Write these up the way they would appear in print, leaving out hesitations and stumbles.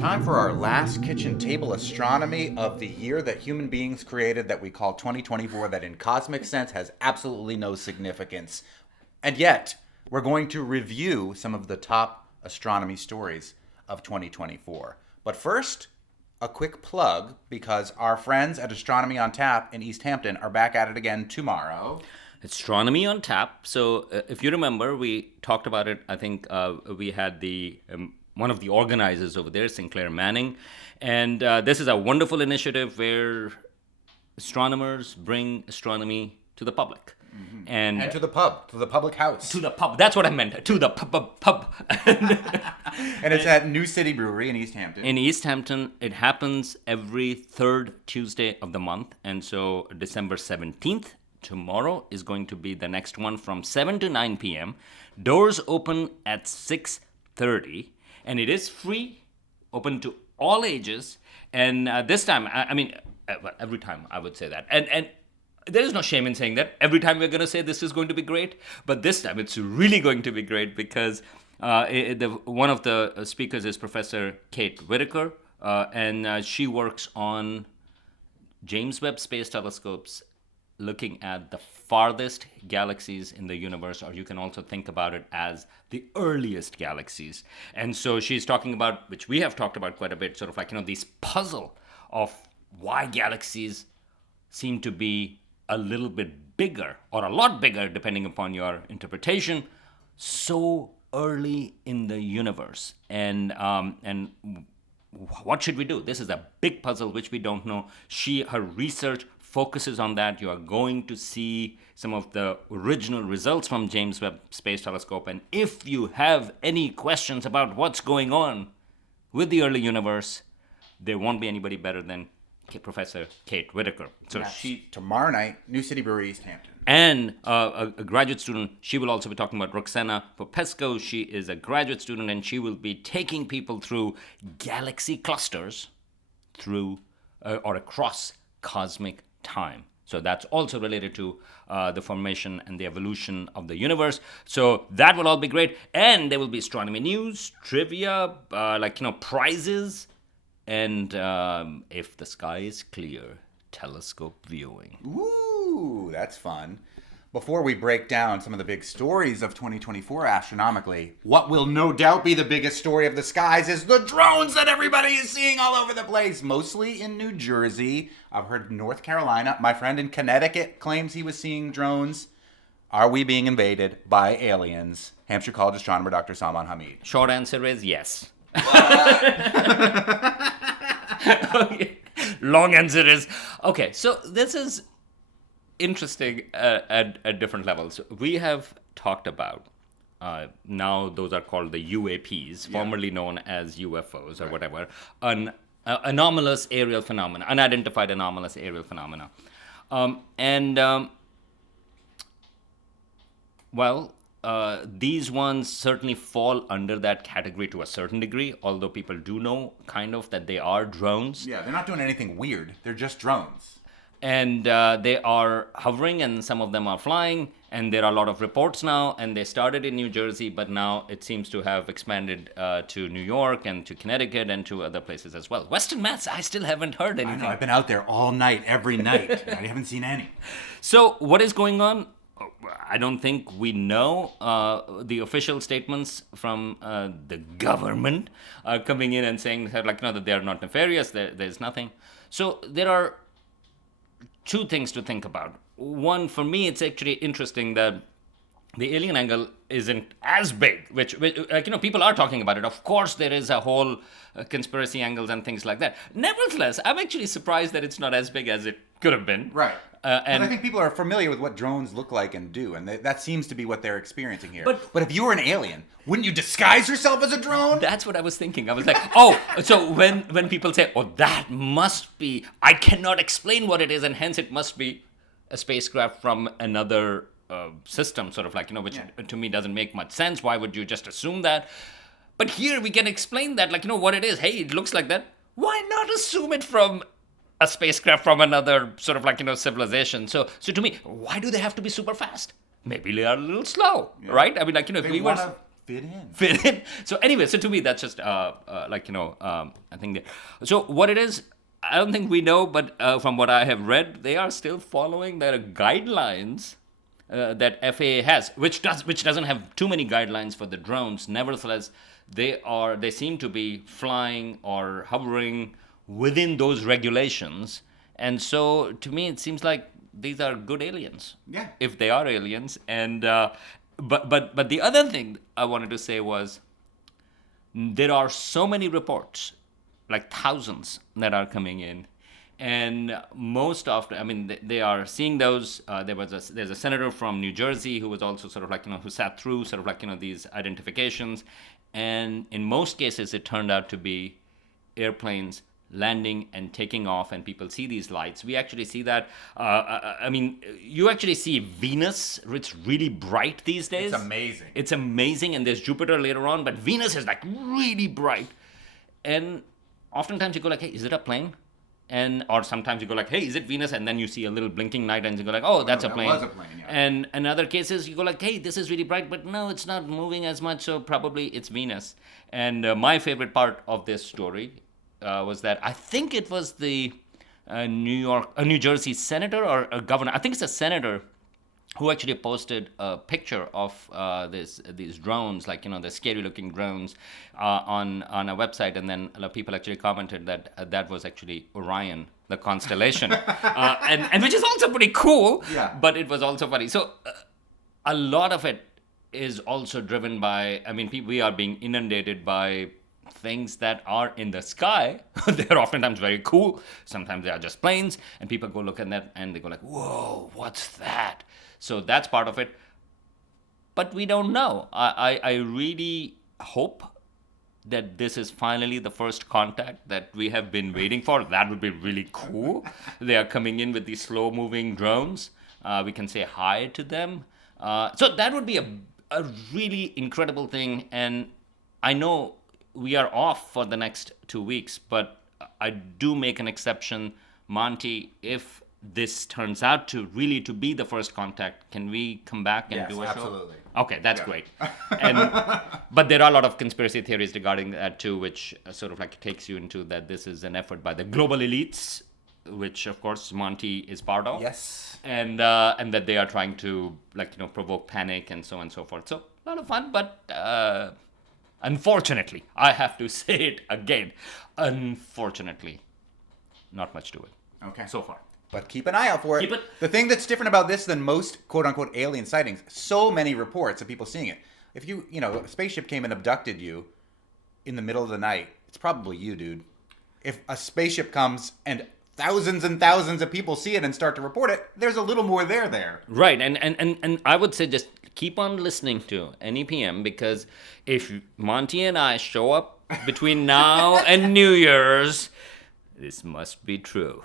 Time for our last kitchen table astronomy of the year that human beings created that we call 2024, that in cosmic sense has absolutely no significance. And yet, we're going to review some of the top astronomy stories of 2024. But first, a quick plug, because our friends at Astronomy on Tap in East Hampton are back at it again tomorrow. Astronomy on Tap. So, if you remember, we talked about it. I think we had the one of the organizers over there, Sinclair Manning, and this is a wonderful initiative where astronomers bring astronomy to the public. Mm-hmm. And to the pub, to the public house. To the pub. That's what I meant. To the pub. And it's at New City Brewery in East Hampton. In East Hampton, it happens every third Tuesday of the month. And so December 17th, tomorrow, is going to be the next one from 7 to 9 p.m. Doors open at 6:30. And it is free, open to all ages. And this time, every time I would say that. And there is no shame in saying that. Every time we're going to say this is going to be great. But this time it's really going to be great because one of the speakers is Professor Kate Whitaker. And she works on James Webb Space Telescopes, looking at the farthest galaxies in the universe, or you can also think about it as the earliest galaxies. And so she's talking about, which we have talked about quite a bit, sort of like, this puzzle of why galaxies seem to be a little bit bigger, or a lot bigger, depending upon your interpretation, so early in the universe. And what should we do? This is a big puzzle which we don't know. Her research focuses on that. You are going to see some of the original results from James Webb Space Telescope. And if you have any questions about what's going on with the early universe, there won't be anybody better than Professor Kate Whitaker. So tomorrow night, New City Brewery, East Hampton. And a graduate student, she will also be talking about Roxana Popesco. She is a graduate student, and she will be taking people through galaxy clusters through or across cosmic time. So that's also related to the formation and the evolution of the universe. So that will all be great. And there will be astronomy news, trivia, prizes, and if the sky is clear, telescope viewing. Ooh, that's fun. Before we break down some of the big stories of 2024 astronomically, what will no doubt be the biggest story of the skies is the drones that everybody is seeing all over the place, mostly in New Jersey. I've heard North Carolina. My friend in Connecticut claims he was seeing drones. Are we being invaded by aliens? Hampshire College astronomer Dr. Salman Hameed. Short answer is yes. Okay. Long answer is okay. So this is interesting at different levels. We have talked about now those are called the UAPs, formerly known as UFOs or whatever, anomalous aerial phenomena, unidentified anomalous aerial phenomena, these ones certainly fall under that category to a certain degree, although people do know kind of that they are drones. Yeah, they're not doing anything weird. They're just drones. And they are hovering, and some of them are flying, and there are a lot of reports now, and they started in New Jersey, but now it seems to have expanded to New York and to Connecticut and to other places as well. Western Mass, I still haven't heard anything. I know, I've been out there all night, every night. I haven't seen any. So what is going on? I don't think we know. The official statements from the government are coming in and saying that they are not nefarious, there's nothing. So there are two things to think about. One, for me, it's actually interesting that the alien angle isn't as big, which people are talking about it. Of course, there is a whole conspiracy angles and things like that. Nevertheless, I'm actually surprised that it's not as big as it could have been. Right. And I think people are familiar with what drones look like and do, and that seems to be what they're experiencing here. But if you were an alien, wouldn't you disguise yourself as a drone? That's what I was thinking. I was like, so when people say, that must be, I cannot explain what it is, and hence it must be a spacecraft from another system, sort of which to me doesn't make much sense. Why would you just assume that? But here we can explain that, what it is. Hey, it looks like that. Why not assume it from a spacecraft from another sort of civilization? So to me, why do they have to be super fast? Maybe they are a little slow, right? I mean, if we were fit in. So anyway, so to me, that's just I think so what it is, I don't think we know, but from what I have read, they are still following their guidelines that FAA has, which doesn't have too many guidelines for the drones. Nevertheless, they seem to be flying or hovering within those regulations, and so to me, it seems like these are good aliens. Yeah. If they are aliens, and but the other thing I wanted to say was there are so many reports, like thousands, that are coming in, and most often, I mean, they are seeing those. There's a senator from New Jersey who was also sort of like who sat through sort of like these identifications, and in most cases it turned out to be airplanes landing and taking off, and people see these lights. We actually see that. I mean, you actually see Venus. It's really bright these days. It's amazing. It's amazing, and there's Jupiter later on, but Venus is like really bright. And oftentimes you go like, hey, is it a plane? Or sometimes you go like, hey, is it Venus? And then you see a little blinking light and you go like, oh, that's a plane. That was a plane, yeah. And in other cases, you go like, hey, this is really bright, but no, it's not moving as much, so probably it's Venus. And my favorite part of this story was that I think it was the New Jersey senator or a governor. I think it's a senator who actually posted a picture of these drones, like the scary-looking drones, on a website, and then a lot of people actually commented that that was actually Orion, the constellation, and which is also pretty cool. Yeah. But it was also funny. So a lot of it is also driven by. I mean, we are being inundated by things that are in the sky. They're oftentimes very cool. Sometimes they are just planes, and people go look at that and they go like, "Whoa, what's that?" So that's part of it. But we don't know. I really hope that this is finally the first contact that we have been waiting for. That would be really cool. They are coming in with these slow-moving drones. We can say hi to them. So that would be a really incredible thing. And I know we are off for the next 2 weeks, but I do make an exception. Monte, if this turns out to really to be the first contact, can we come back and do a show? Absolutely. Okay, that's great. But there are a lot of conspiracy theories regarding that too, which sort of like takes you into that this is an effort by the global elites, which of course Monte is part of. Yes. And that they are trying to provoke panic and so on and so forth. So a lot of fun, but unfortunately, I have to say it again. Unfortunately, not much to it. Okay. So far. But keep an eye out for it. Keep it. The thing that's different about this than most quote-unquote alien sightings, so many reports of people seeing it. If a spaceship came and abducted you in the middle of the night, it's probably you, dude. If a spaceship comes and thousands of people see it and start to report it, there's a little more there. Right, and I would say just keep on listening to NEPM, because if Monte and I show up between now and New Year's, this must be true.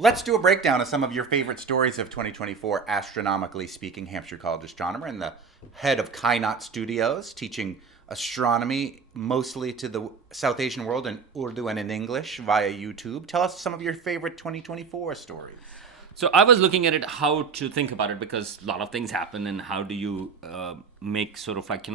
Let's do a breakdown of some of your favorite stories of 2024, astronomically speaking. Hampshire College astronomer and the head of Kainaat Studios, teaching astronomy mostly to the South Asian world in Urdu and in English via YouTube. Tell us some of your favorite 2024 stories. So I was looking at it, how to think about it, because a lot of things happen, and how do you make sort of like,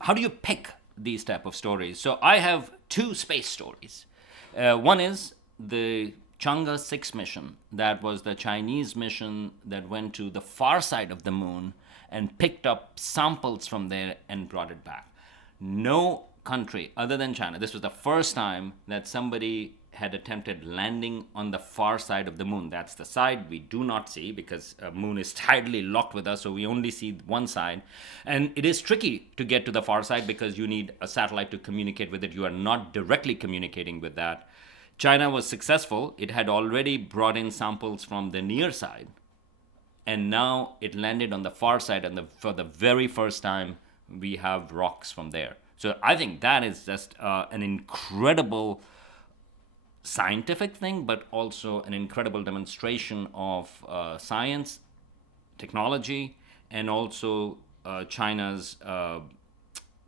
how do you pick these type of stories? So I have two space stories. One is the Chang'e 6 mission. That was the Chinese mission that went to the far side of the moon and picked up samples from there and brought it back. No country other than China, this was the first time that somebody had attempted landing on the far side of the moon. That's the side we do not see, because moon is tidally locked with us, so we only see one side. And it is tricky to get to the far side because you need a satellite to communicate with it. You are not directly communicating with that. China was successful. It had already brought in samples from the near side, and now it landed on the far side, and for the very first time, we have rocks from there. So I think that is just an incredible scientific thing, but also an incredible demonstration of science, technology, and also China's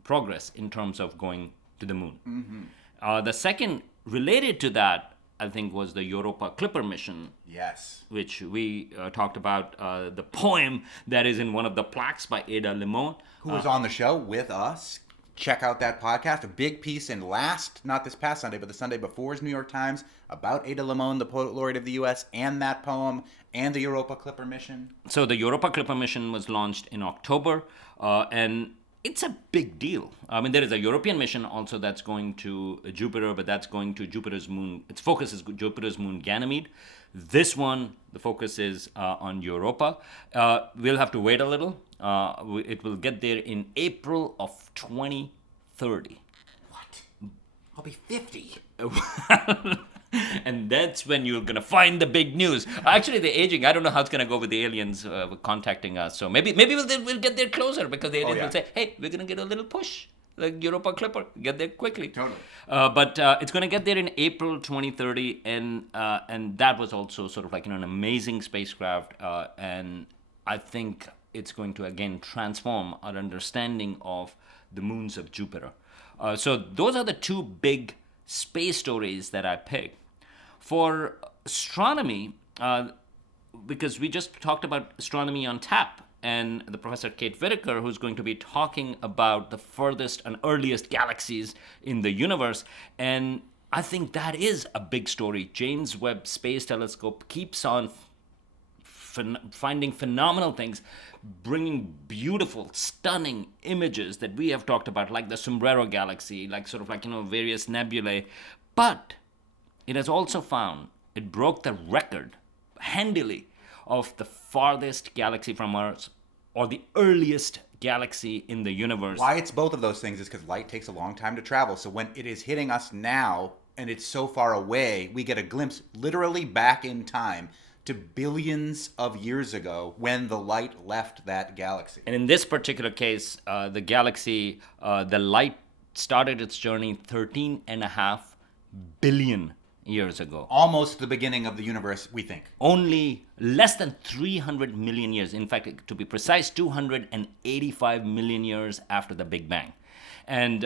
progress in terms of going to the moon. Mm-hmm. The second, related to that, I think, was the Europa Clipper mission, Yes. which we talked about, the poem that is in one of the plaques by Ada Limon. Who was on the show with us. Check out that podcast. A big piece in not this past Sunday, but the Sunday before's New York Times about Ada Limon, the poet laureate of the U.S., and that poem, and the Europa Clipper mission. So the Europa Clipper mission was launched in October, and it's a big deal. I mean, there is a European mission also that's going to Jupiter, but that's going to Jupiter's moon. Its focus is Jupiter's moon Ganymede. This one, the focus is on Europa. We'll have to wait a little. It will get there in April of 2030. What? I'll be 50. And that's when you're going to find the big news. Actually, the aging, I don't know how it's going to go with the aliens contacting us. So maybe we'll get there closer, because the aliens will say, hey, we're going to get a little push. Like Europa Clipper, get there quickly. Totally. But it's going to get there in April 2030, and that was also sort of like an amazing spacecraft, and I think it's going to again transform our understanding of the moons of Jupiter. So those are the two big space stories that I picked. For astronomy, because we just talked about Astronomy on Tap, and the Professor Kate Whitaker, who's going to be talking about the furthest and earliest galaxies in the universe. And I think that is a big story. James Webb Space Telescope keeps on finding phenomenal things, bringing beautiful, stunning images that we have talked about, like the Sombrero Galaxy, like sort of like, various nebulae. But it has also found, it broke the record handily of the farthest galaxy from Earth, or the earliest galaxy in the universe. Why it's both of those things is because light takes a long time to travel. So when it is hitting us now and it's so far away, we get a glimpse literally back in time to billions of years ago when the light left that galaxy. And in this particular case, the galaxy, the light started its journey 13.5 billion years ago. Almost the beginning of the universe, we think. Only less than 300 million years, in fact, to be precise, 285 million years after the Big Bang. And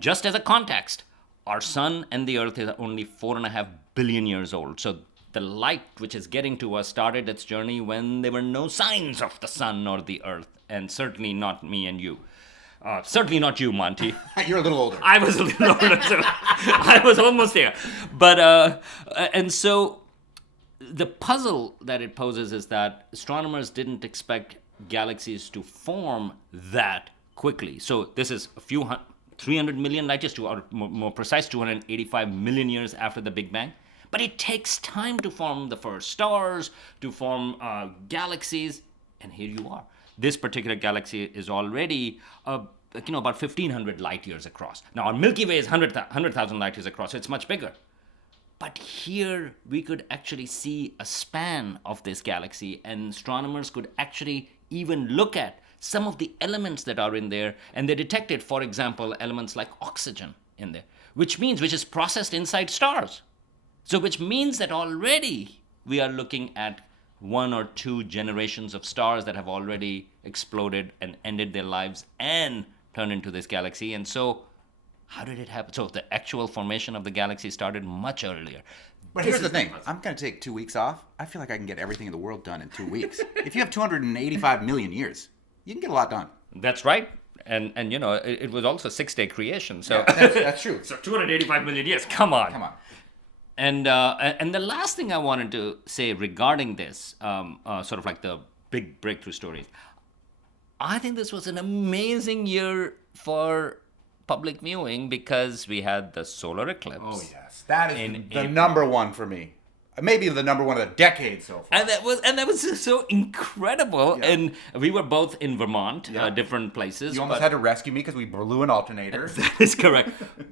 just as a context, our sun and the Earth is only 4.5 billion years old. So the light which is getting to us started its journey when there were no signs of the sun or the Earth, and certainly not me and you. Certainly not you, Monty. You're a little older. I was a little older, so I was almost there. But, and so the puzzle that it poses is that astronomers didn't expect galaxies to form that quickly. So this is 300 million light years, or more precise, 285 million years after the Big Bang. But it takes time to form the first stars, to form galaxies, and here you are. This particular galaxy is already about 1,500 light years across. Now, our Milky Way is 100,000 light years across, so it's much bigger. But here, we could actually see a span of this galaxy, and astronomers could actually even look at some of the elements that are in there, and they detected, for example, elements like oxygen in there, which is processed inside stars. So which means that already we are looking at 1 or 2 generations of stars that have already exploded and ended their lives and turned into this galaxy. And so how did it happen? So the actual formation of the galaxy started much earlier. But here's the thing. I'm going to take 2 weeks off. I feel like I can get everything in the world done in 2 weeks. If you have 285 million years, you can get a lot done. That's right. And it was also a 6-day creation. So yeah, that's true. So 285 million years. Come on. And the last thing I wanted to say regarding this, sort of like the big breakthrough stories, I think this was an amazing year for public viewing because we had the solar eclipse. Oh yes, that is the number one for me. Maybe the number one of the decade so far. And that was just so incredible. Yeah. And we were both in Vermont, different places. You almost had to rescue me because we blew an alternator. That is correct.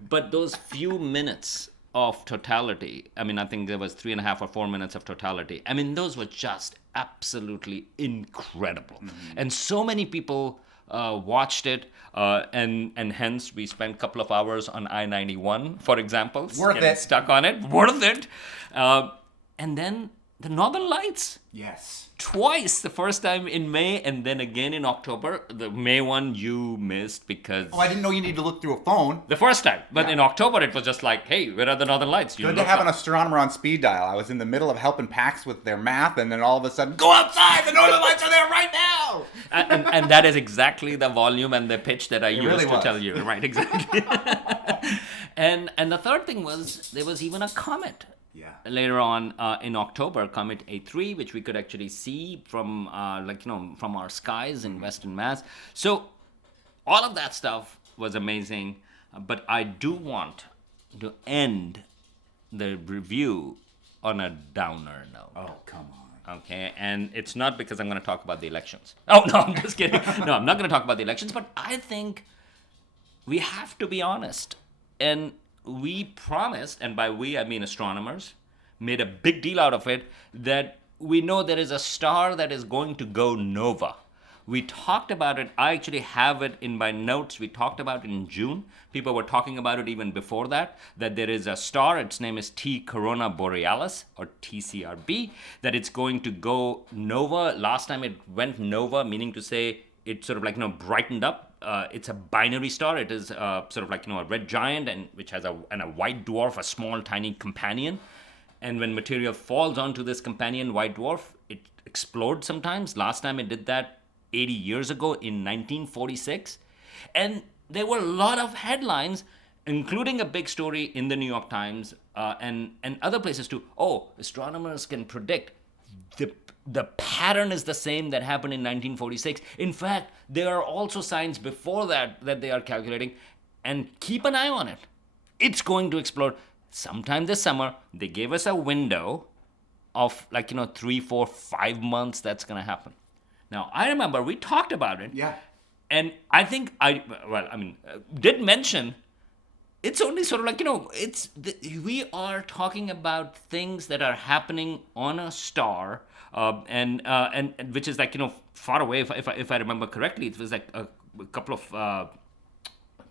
But those few minutes of totality, I mean, I think there was 3.5 or 4 minutes of totality. I mean, those were just absolutely incredible. Mm-hmm. And so many people watched it, and hence we spent a couple of hours on I-91, for example. Worth it. Stuck on it. Worth it. And then the Northern Lights. Yes. Twice, the first time in May and then again in October. The May one you missed because... Oh, I didn't know you need to look through a phone. The first time. But Yeah. in October, it was just like, hey, where are the Northern Lights? You Good to look have an up. astronomer on speed dial. I was in the middle of helping PAX with their math, and then all of a sudden, go outside! The Northern Lights are there right now! And that is exactly the volume and the pitch that I used really to was. tell you. Right, exactly. and the third thing was, there was even a comet. Yeah. Later on in October, Comet A3, which we could actually see from from our skies in Western Mass. So all of that stuff was amazing, but I do want to end the review on a downer note. Oh, come on. Okay, and it's not because I'm going to talk about the elections. Oh, no, I'm just kidding. No, I'm not going to talk about the elections, but I think we have to be honest. And we promised, and by we I mean astronomers, made a big deal out of it, that we know there is a star that is going to go nova. We talked about it. I actually have it in my notes. We talked about it in June. People were talking about it even before that there is a star, its name is T Corona Borealis, or TCRB, that it's going to go nova. Last time it went nova, meaning to say it sort of brightened up. It's a binary star. It is sort of a red giant, and which has a white dwarf, a small tiny companion. And when material falls onto this companion white dwarf, it explodes sometimes. Last time it did that 80 years ago in 1946. And there were a lot of headlines, including a big story in the New York Times and other places too. Oh, astronomers can predict. The pattern is the same that happened in 1946. In fact, there are also signs before that they are calculating. And keep an eye on it. It's going to explode. Sometime this summer, they gave us a window of 3, 4, 5 months that's going to happen. Now, I remember we talked about it. Yeah. And I think did mention it's only sort of we are talking about things that are happening on a star, and which is far away. If I remember correctly, it was a couple of.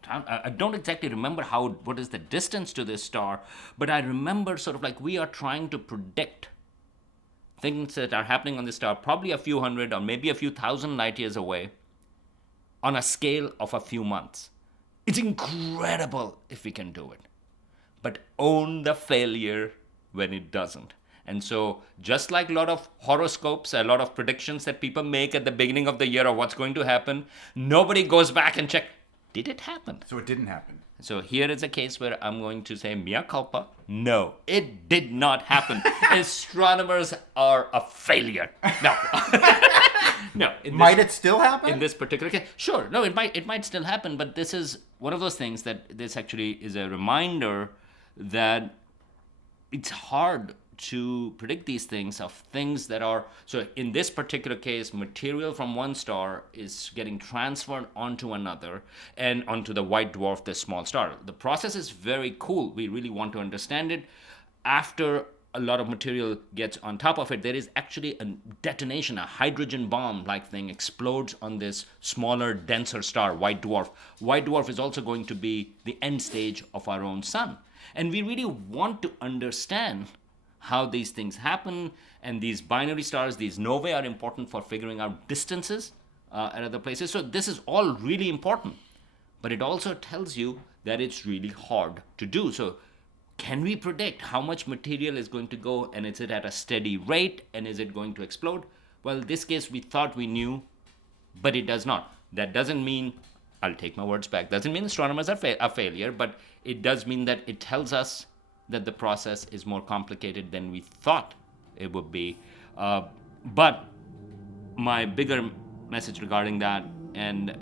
I don't exactly remember what is the distance to this star, but I remember sort of we are trying to predict things that are happening on this star, probably a few hundred or maybe a few thousand light years away, on a scale of a few months. It's incredible if we can do it, but own the failure when it doesn't. And so, just like a lot of horoscopes, a lot of predictions that people make at the beginning of the year of what's going to happen, nobody goes back and check, did it happen? So it didn't happen. So here is a case where I'm going to say mea culpa. No, it did not happen. Astronomers are a failure. No. No. Might it still happen? In this particular case? Sure. No, it might still happen, but this is one of those things that this actually is a reminder that it's hard to predict these things of things that are, so in this particular case, material from one star is getting transferred onto another and onto the white dwarf, this small star. The process is very cool. We really want to understand it. After a lot of material gets on top of it, there is actually a detonation, a hydrogen bomb like thing explodes on this smaller, denser star, white dwarf. White dwarf is also going to be the end stage of our own sun. And we really want to understand how these things happen, and these binary stars, these novae, are important for figuring out distances at other places. So this is all really important, but it also tells you that it's really hard to do. So can we predict how much material is going to go, and is it at a steady rate, and is it going to explode? Well, in this case, we thought we knew, but it does not. That doesn't mean, I'll take my words back, doesn't mean astronomers are a failure, but it does mean that it tells us that the process is more complicated than we thought it would be. But my bigger message regarding that, and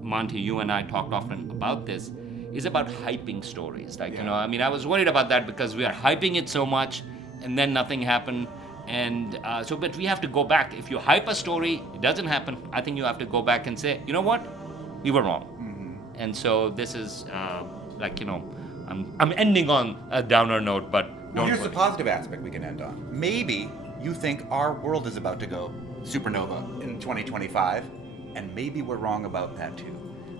Monte, you and I talked often about this, is about hyping stories. I was worried about that because we are hyping it so much and then nothing happened. And but we have to go back. If you hype a story, it doesn't happen. I think you have to go back and say, you know what? We were wrong. Mm-hmm. And so this is I'm ending on a downer note, but don't Here's worry. the positive aspect we can end on. Maybe you think our world is about to go supernova in 2025, and maybe we're wrong about that too.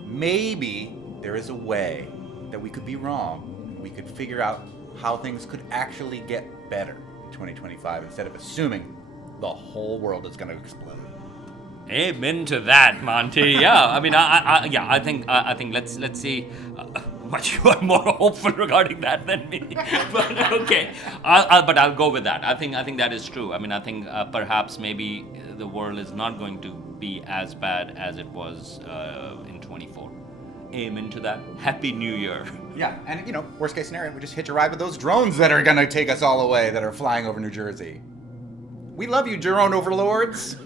Maybe there is a way that we could be wrong, and we could figure out how things could actually get better. 2025 instead of assuming the whole world is going to explode. Amen to that, Monty. Yeah, I mean, I think let's see. Much you are more hopeful regarding that than me, but okay. I'll go with that. I think that is true. I mean, I think perhaps maybe the world is not going to be as bad as it was in 24. Amen to that. Happy New Year. Yeah, and worst case scenario, we just hitch a ride with those drones that are going to take us all away that are flying over New Jersey. We love you, drone overlords.